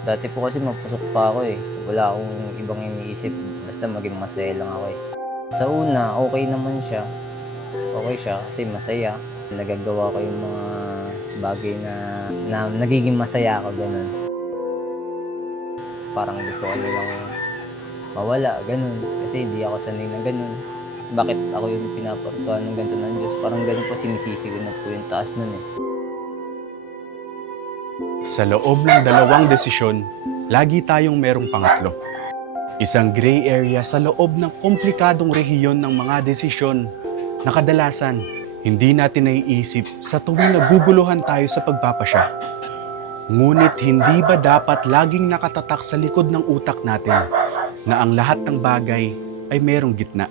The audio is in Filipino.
Dati po kasi mapusok pa ako, eh. Wala akong ibang iniisip, basta maging masaya lang ako, eh. Sa una, okey naman siya, okey siya kasi masaya. Nagagawa ko yung mga bagay na na nagiging masaya ako, gano'n. Parang gusto ko nilang mawala, gano'n. Kasi hindi ako sanay na gano'n. Bakit ako yung pinaparusahan ng ganito ng Diyos, parang gano'n po, sinisisi ko na po yung taas nun, eh. Sa loob ng dalawang desisyon, lagi tayong merong pangatlo. Isang gray area sa loob ng komplikadong rehiyon ng mga desisyon na kadalasan hindi natin naiisip sa tuwing naguguluhan tayo sa pagpapasya. Ngunit hindi ba dapat laging nakatatak sa likod ng utak natin na ang lahat ng bagay ay merong gitna?